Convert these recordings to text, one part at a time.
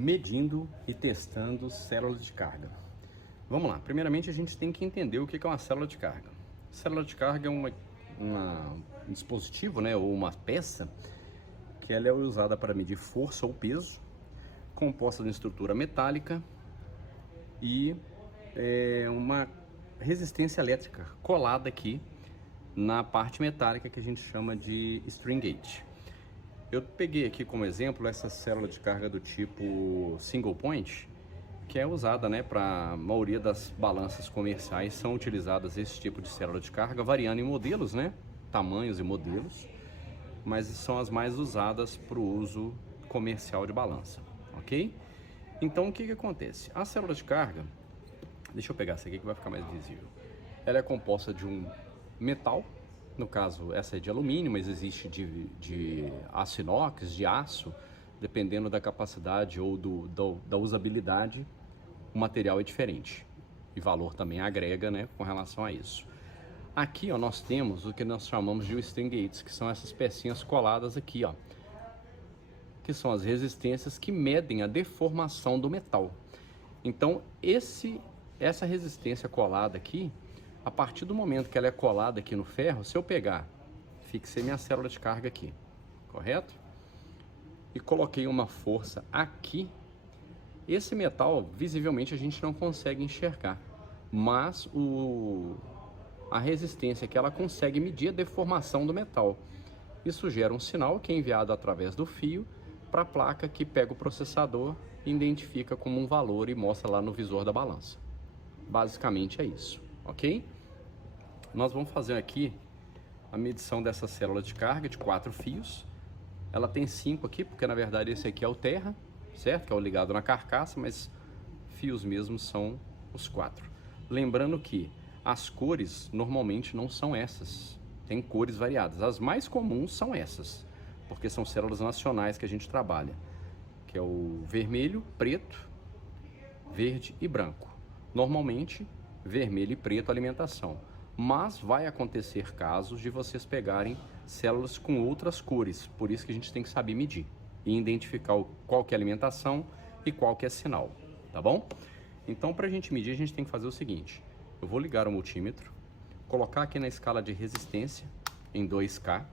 medindo e testando células de carga. Vamos lá, primeiramente a gente tem que entender o que é uma célula de carga. Célula de carga é um dispositivo, né, ou uma peça que ela é usada para medir força ou peso, composta de uma estrutura metálica e uma resistência elétrica colada aqui na parte metálica que a gente chama de string gauge. Eu peguei aqui como exemplo essa célula de carga do tipo single point, que é usada, né, para a maioria das balanças comerciais são utilizadas esse tipo de célula de carga, variando em modelos, né, tamanhos e modelos, mas são as mais usadas para o uso comercial de balança, ok? Então o que acontece? A célula de carga, deixa eu pegar essa aqui que vai ficar mais visível. Ela é composta de um metal, no caso essa é de alumínio, mas existe de aço inox, de aço, dependendo da capacidade ou da usabilidade, o material é diferente e valor também agrega, né, com relação a isso. Aqui, ó, nós temos o que nós chamamos de string gauges, que são essas pecinhas coladas aqui, ó, que são as resistências que medem a deformação do metal. Então essa resistência colada aqui, a partir do momento que ela é colada aqui no ferro, se eu pegar, fixei minha célula de carga aqui, correto? E coloquei uma força aqui, esse metal visivelmente a gente não consegue enxergar, mas a resistência que ela consegue medir a deformação do metal. Isso gera um sinal que é enviado através do fio para a placa que pega o processador e identifica como um valor e mostra lá no visor da balança. Basicamente é isso, ok? Nós vamos fazer aqui a medição dessa célula de carga de 4 fios. Ela tem 5 aqui, porque na verdade esse aqui é o terra, certo? Que é o ligado na carcaça, mas fios mesmo são os 4. Lembrando que as cores normalmente não são essas, tem cores variadas. As mais comuns são essas, porque são células nacionais que a gente trabalha, que é o vermelho, preto, verde e branco. Normalmente, vermelho e preto alimentação, mas vai acontecer casos de vocês pegarem células com outras cores, por isso que a gente tem que saber medir e identificar qual que é a alimentação e qual que é sinal, tá bom? Então, para a gente medir, a gente tem que fazer o seguinte: eu vou ligar o multímetro, colocar aqui na escala de resistência em 2K.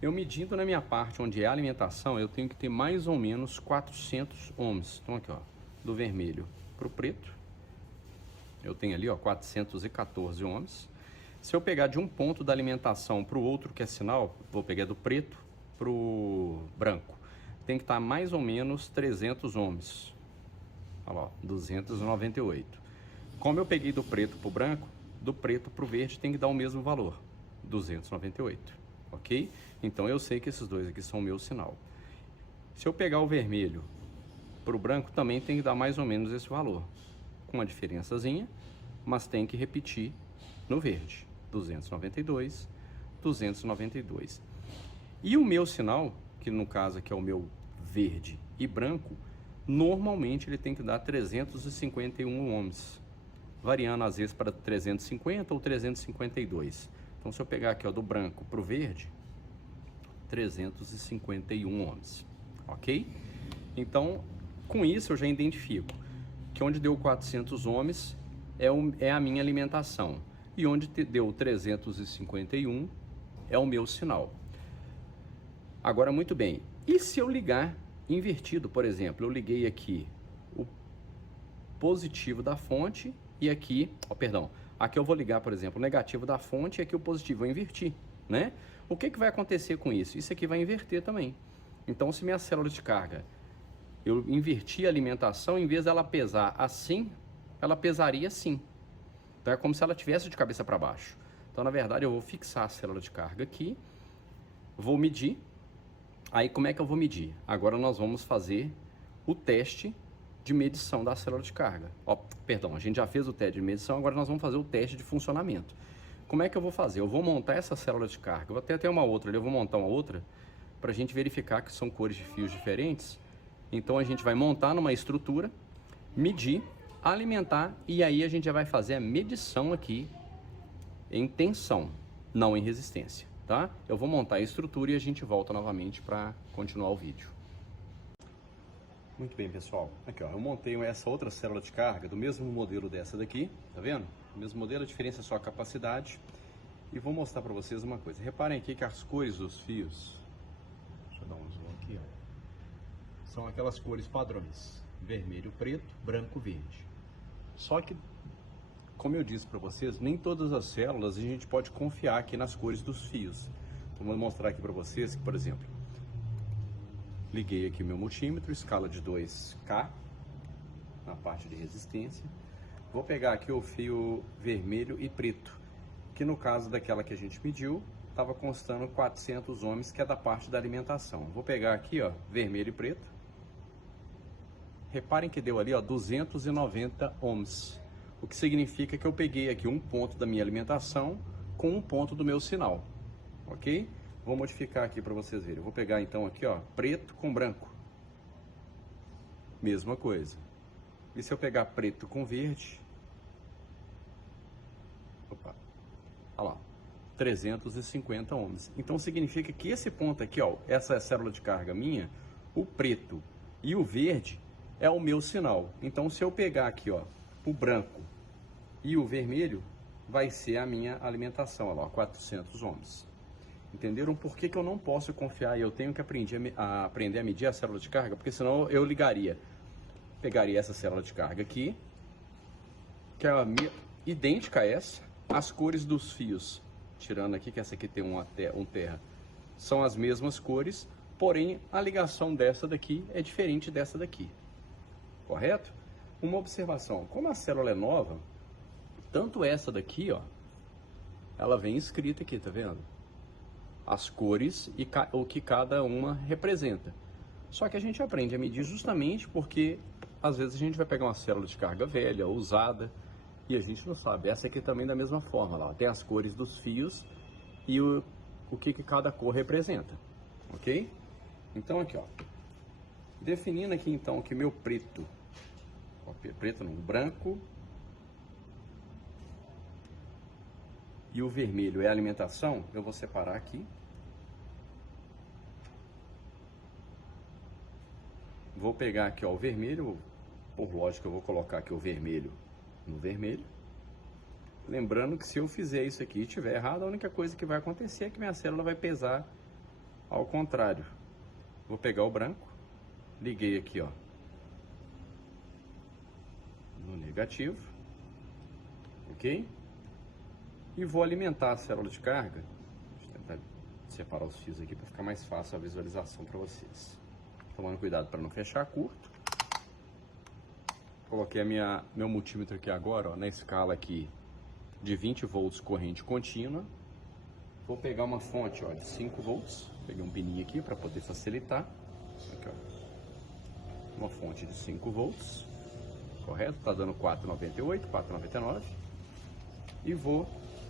Eu medindo na minha parte onde é a alimentação, eu tenho que ter mais ou menos 400 ohms. Então aqui, ó, do vermelho para o preto, eu tenho ali, ó, 414 ohms. Se eu pegar de um ponto da alimentação para o outro que é sinal, vou pegar do preto para o branco, tem que estar mais ou menos 300 ohms. Olha lá, 298. Como eu peguei do preto para o branco, do preto para o verde tem que dar o mesmo valor, 298, ok? Então eu sei que esses dois aqui são o meu sinal. Se eu pegar o vermelho para o branco, também tem que dar mais ou menos esse valor, com uma diferençazinha, mas tem que repetir no verde, 292, 292. E o meu sinal, que no caso aqui é o meu verde e branco, normalmente ele tem que dar 351 ohms, variando às vezes para 350 ou 352. Então se eu pegar aqui, ó, do branco para o verde, 351 ohms, ok? Então com isso eu já identifico que onde deu 400 ohms é a minha alimentação e onde deu 351 é o meu sinal. Agora, muito bem, e se eu ligar invertido, por exemplo, eu liguei aqui o positivo da fonte e aqui, perdão, aqui eu vou ligar, por exemplo, o negativo da fonte e aqui o positivo, eu inverti, né? O que vai acontecer com isso? Isso aqui vai inverter também. Então, se minha célula de carga, eu inverti a alimentação, em vez dela pesar assim, ela pesaria assim. Então é como se ela tivesse de cabeça para baixo. Então, na verdade, eu vou fixar a célula de carga aqui, vou medir. Aí, como é que eu vou medir? Agora nós vamos fazer o teste de medição da célula de carga. Perdão, a gente já fez o teste de medição, agora nós vamos fazer o teste de funcionamento. Como é que eu vou fazer? Eu vou montar essa célula de carga, eu vou até ter uma outra ali, eu vou montar uma outra, para a gente verificar que são cores de fios diferentes. Então a gente vai montar numa estrutura, medir, alimentar e aí a gente já vai fazer a medição aqui em tensão, não em resistência, tá? Eu vou montar a estrutura e a gente volta novamente para continuar o vídeo. Muito bem, pessoal. Aqui, ó, eu montei essa outra célula de carga do mesmo modelo dessa daqui, tá vendo? O mesmo modelo, a diferença é só a capacidade. E vou mostrar para vocês uma coisa. Reparem aqui que as cores dos fios, deixa eu dar um zoom aqui, ó, são aquelas cores padrões: vermelho, preto, branco, verde. Só que, como eu disse para vocês, nem todas as células a gente pode confiar aqui nas cores dos fios. Então, vou mostrar aqui para vocês que, por exemplo, liguei aqui meu multímetro, escala de 2K, na parte de resistência. Vou pegar aqui o fio vermelho e preto, que no caso daquela que a gente mediu, estava constando 400 ohms, que é da parte da alimentação. Vou pegar aqui, ó, vermelho e preto. Reparem que deu ali, ó, 290 ohms. O que significa que eu peguei aqui um ponto da minha alimentação com um ponto do meu sinal, ok? Vou modificar aqui para vocês verem. Eu vou pegar então aqui, ó, preto com branco. Mesma coisa. E se eu pegar preto com verde? Opa. Olha lá. 350 ohms. Então significa que esse ponto aqui, ó, essa célula de carga minha, o preto e o verde é o meu sinal. Então se eu pegar aqui, ó, o branco e o vermelho, vai ser a minha alimentação, olha lá, 400 ohms. Entenderam por que eu não posso confiar e eu tenho que aprender a medir a célula de carga? Porque senão eu pegaria essa célula de carga aqui, que é idêntica a essa, as cores dos fios, tirando aqui que essa aqui tem um terra, são as mesmas cores, porém a ligação dessa daqui é diferente dessa daqui, correto? Uma observação: como a célula é nova, tanto essa daqui, ó, ela vem escrita aqui, tá vendo? As cores e o que cada uma representa. Só que a gente aprende a medir justamente porque às vezes a gente vai pegar uma célula de carga velha, usada, e a gente não sabe. Essa aqui também da mesma forma, lá tem as cores dos fios e o que cada cor representa, ok? Então aqui, ó, definindo aqui então que meu preto, ó, preto não, branco e o vermelho é a alimentação, eu vou separar aqui. Vou pegar aqui, ó, o vermelho, por lógica eu vou colocar aqui o vermelho no vermelho. Lembrando que se eu fizer isso aqui e estiver errado, a única coisa que vai acontecer é que minha célula vai pesar ao contrário. Vou pegar o branco, liguei aqui, ó, no negativo, ok? E vou alimentar a célula de carga. Deixa eu tentar separar os fios aqui para ficar mais fácil a visualização para vocês. Tomando cuidado para não fechar curto. Coloquei meu multímetro aqui agora, ó, na escala aqui de 20 volts corrente contínua. Vou pegar uma fonte, ó, de 5 volts. Peguei um pininho aqui para poder facilitar. Aqui, ó, uma fonte de 5 volts. Correto? Tá dando 4,98, 4,99. E vou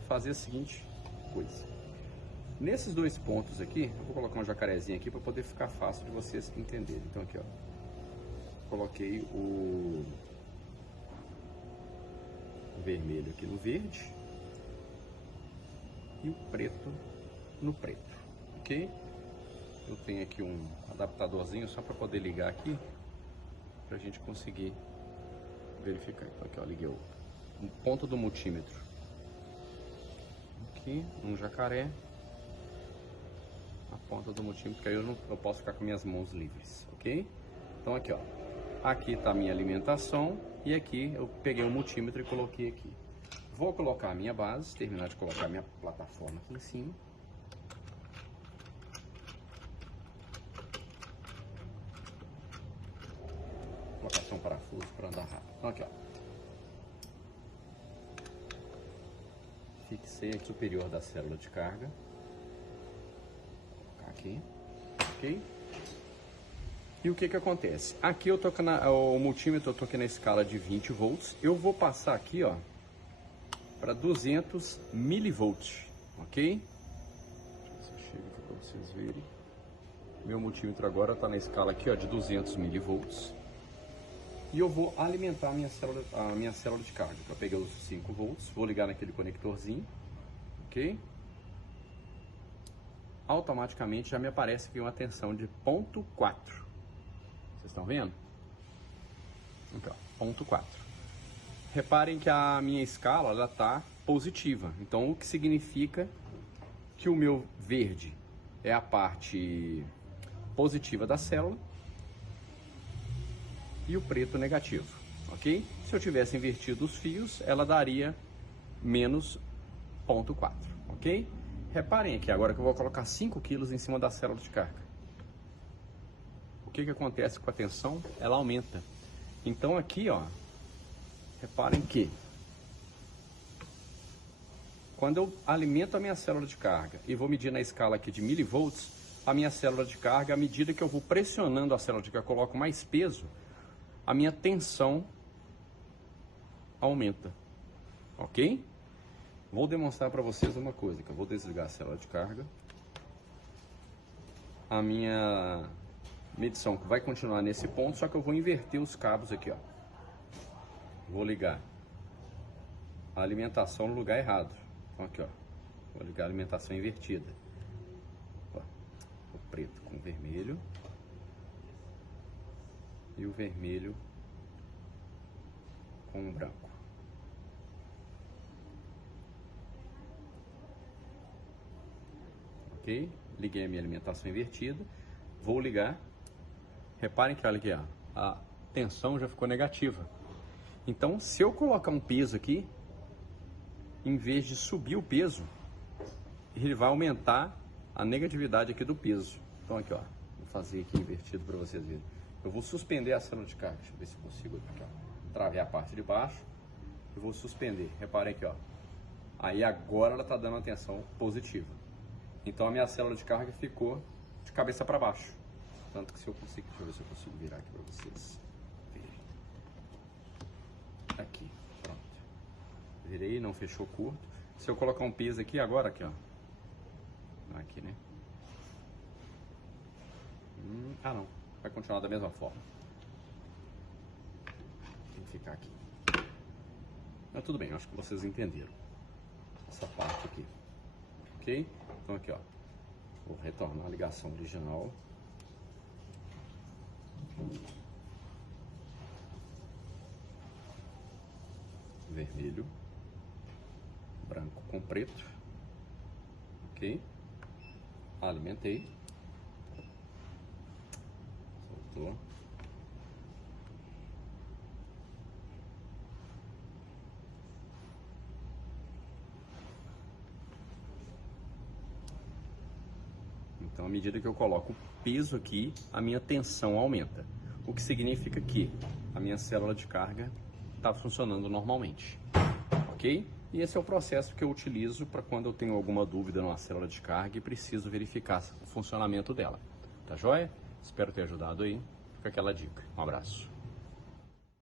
fazer a seguinte coisa. Nesses dois pontos aqui, eu vou colocar um jacarezinho aqui para poder ficar fácil de vocês entenderem. Então aqui, ó, coloquei o vermelho aqui no verde e o preto no preto, ok? Eu tenho aqui um adaptadorzinho só para poder ligar aqui, para a gente conseguir verificar. Então aqui, ó, liguei o ponto do multímetro aqui, um jacaré, a ponta do multímetro, que aí eu posso ficar com minhas mãos livres, ok? Então aqui, ó, aqui está a minha alimentação e aqui eu peguei o multímetro e coloquei aqui. Vou colocar a minha base, terminar de colocar a minha plataforma aqui em cima. Vou colocar só um parafuso para andar rápido. Então aqui, ó, fixei aqui o superior da célula de carga. Vou colocar aqui, ok? E o que que acontece? Aqui eu tô o multímetro, eu tô aqui na escala de 20 volts. Eu vou passar aqui, ó, para 200 milivolts, ok? Deixa eu ver se eu chego aqui para vocês verem. Meu multímetro agora está na escala aqui, ó, de 200 milivolts. E eu vou alimentar a minha célula de carga. Eu peguei os 5 volts, vou ligar naquele conectorzinho, ok? Automaticamente já me aparece aqui uma tensão de 0,4. Vocês estão vendo? Aqui, ó, ponto 4. Reparem que a minha escala ela está positiva, então o que significa que o meu verde é a parte positiva da célula e o preto negativo, ok? Se eu tivesse invertido os fios, ela daria menos 0,4, ok? Reparem aqui agora que eu vou colocar 5 kg em cima da célula de carga. O que acontece com a tensão? Ela aumenta. Então aqui, ó, reparem que quando eu alimento a minha célula de carga e vou medir na escala aqui de milivolts, a minha célula de carga, à medida que eu vou pressionando a célula de carga, coloco mais peso, a minha tensão aumenta, ok? Vou demonstrar para vocês uma coisa, que eu vou desligar a célula de carga. A minha medição vai continuar nesse ponto, só que eu vou inverter os cabos aqui, ó. Vou ligar a alimentação no lugar errado. Então aqui, ó, vou ligar a alimentação invertida. Ó, o preto com o vermelho e o vermelho com o branco. Ok? Liguei a minha alimentação invertida. Vou ligar. Reparem que olha aqui, ó, a tensão já ficou negativa. Então, se eu colocar um peso aqui, em vez de subir o peso, ele vai aumentar a negatividade aqui do peso. Então aqui, ó, vou fazer aqui invertido para vocês verem. Eu vou suspender a célula de carga. Deixa eu ver se eu consigo aqui, ó. Travei a parte de baixo e vou suspender. Reparem aqui, ó. Aí agora ela está dando uma tensão positiva. Então a minha célula de carga ficou de cabeça para baixo. Tanto que se eu consigo, deixa eu ver se eu consigo virar aqui para vocês verem. Aqui, pronto. Virei, não fechou curto. Se eu colocar um peso aqui agora, aqui, ó. Aqui, né? Ah, não. Vai continuar da mesma forma. Tem que ficar aqui. Mas tudo bem, eu acho que vocês entenderam essa parte aqui. Ok? Então aqui, ó. Vou retornar a ligação original. Vermelho. Branco com preto. Ok? Alimentei. Soltou. Então, à medida que eu coloco o peso aqui, a minha tensão aumenta. O que significa que a minha célula de carga está funcionando normalmente. Ok? E esse é o processo que eu utilizo para quando eu tenho alguma dúvida numa célula de carga e preciso verificar o funcionamento dela. Tá joia? Espero ter ajudado aí. Fica aquela dica. Um abraço.